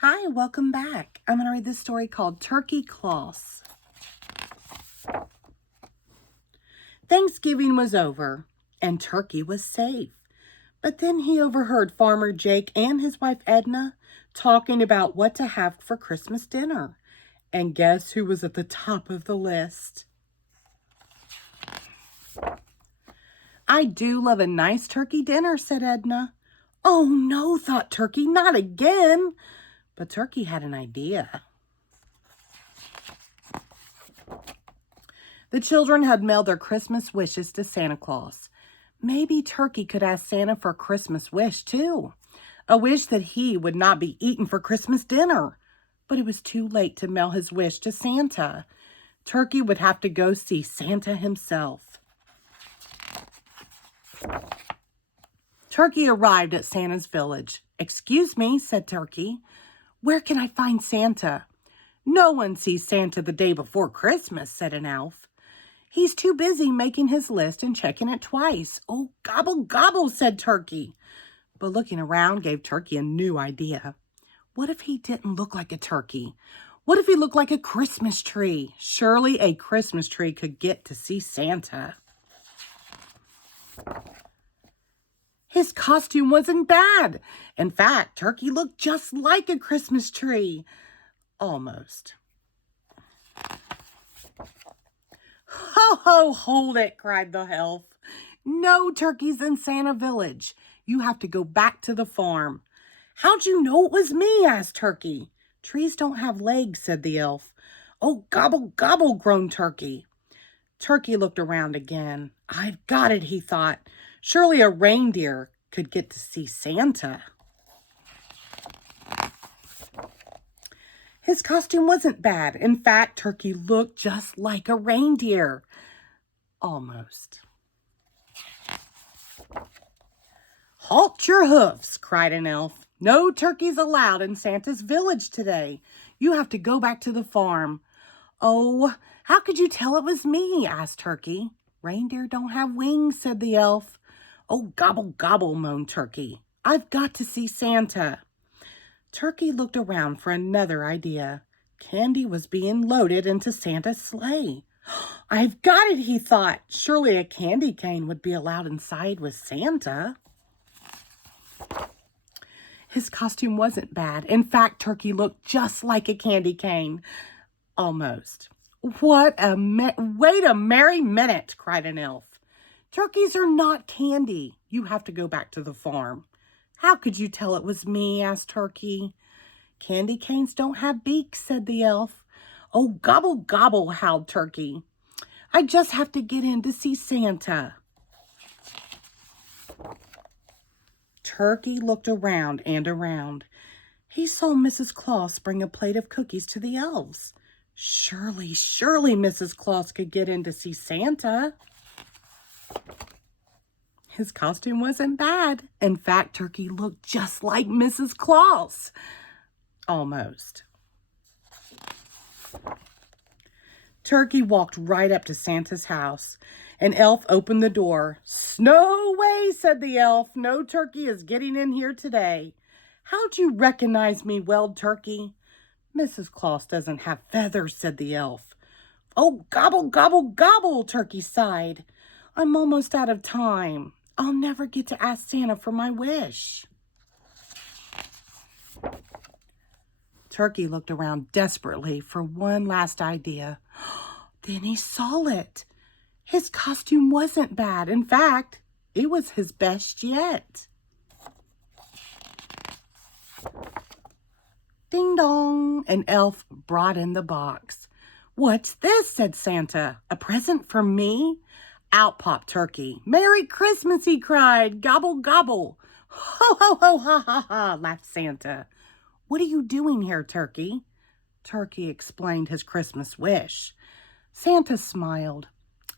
Hi, welcome back. I'm going to read this story called Turkey Claus. Thanksgiving was over and Turkey was safe. But then he overheard Farmer Jake and his wife Edna talking about what to have for Christmas dinner. And guess who was at the top of the list? I do love a nice turkey dinner, said Edna. Oh no, thought Turkey, not again. But Turkey had an idea. The children had mailed their Christmas wishes to Santa Claus. Maybe Turkey could ask Santa for a Christmas wish, too. A wish that he would not be eaten for Christmas dinner. But it was too late to mail his wish to Santa. Turkey would have to go see Santa himself. Turkey arrived at Santa's village. "Excuse me," said Turkey. "Where can I find Santa?" "No one sees Santa the day before Christmas," said an elf. "He's too busy making his list and checking it twice." "Oh, gobble, gobble," said Turkey. But looking around gave Turkey a new idea. What if he didn't look like a turkey? What if he looked like a Christmas tree? Surely a Christmas tree could get to see Santa. His costume wasn't bad. In fact, Turkey looked just like a Christmas tree. Almost. "Ho, ho, hold it," cried the elf. "No turkeys in Santa Village. You have to go back to the farm." "How'd you know it was me?" asked Turkey. "Trees don't have legs," said the elf. "Oh, gobble, gobble," groaned Turkey. Turkey looked around again. "I've got it," he thought. "Surely a reindeer could get to see Santa." His costume wasn't bad. In fact, Turkey looked just like a reindeer. Almost. "Halt your hoofs," cried an elf. "No turkeys allowed in Santa's village today. You have to go back to the farm." "Oh, how could you tell it was me?" asked Turkey. "Reindeer don't have wings," said the elf. "Oh, gobble, gobble," moaned Turkey. "I've got to see Santa." Turkey looked around for another idea. Candy was being loaded into Santa's sleigh. "I've got it," he thought. Surely a candy cane would be allowed inside with Santa. His costume wasn't bad. In fact, Turkey looked just like a candy cane. Almost. Wait a merry minute," cried an elf. "Turkeys are not candy. You have to go back to the farm." "How could you tell it was me?" asked Turkey. "Candy canes don't have beaks," said the elf. "Oh, gobble, gobble," howled Turkey. "I just have to get in to see Santa." Turkey looked around and around. He saw Mrs. Claus bring a plate of cookies to the elves. Surely Mrs. Claus could get in to see Santa. His costume wasn't bad. In fact, Turkey looked just like Mrs. Claus. Almost. Turkey walked right up to Santa's house. An elf opened the door. "No way," said the elf. "No turkey is getting in here today." "How'd you recognize me?" wailed Turkey. "Mrs. Claus doesn't have feathers," said the elf. "Oh, gobble, gobble, gobble," Turkey sighed. "I'm almost out of time. I'll never get to ask Santa for my wish." Turkey looked around desperately for one last idea. Then he saw it. His costume wasn't bad. In fact, it was his best yet. Ding dong, an elf brought in the box. "What's this?" said Santa. "A present for me?" Out popped Turkey. "Merry Christmas," he cried. "Gobble, gobble." "Ho, ho, ho, ha, ha, ha," laughed Santa. "What are you doing here, Turkey?" Turkey explained his Christmas wish. Santa smiled.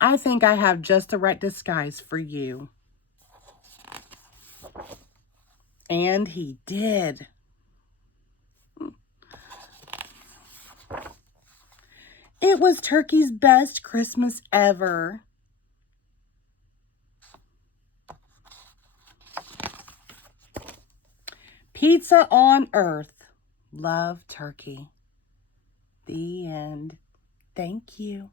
"I think I have just the right disguise for you." And he did. It was Turkey's best Christmas ever. Pizza on Earth. Love, Turkey. The end. Thank you.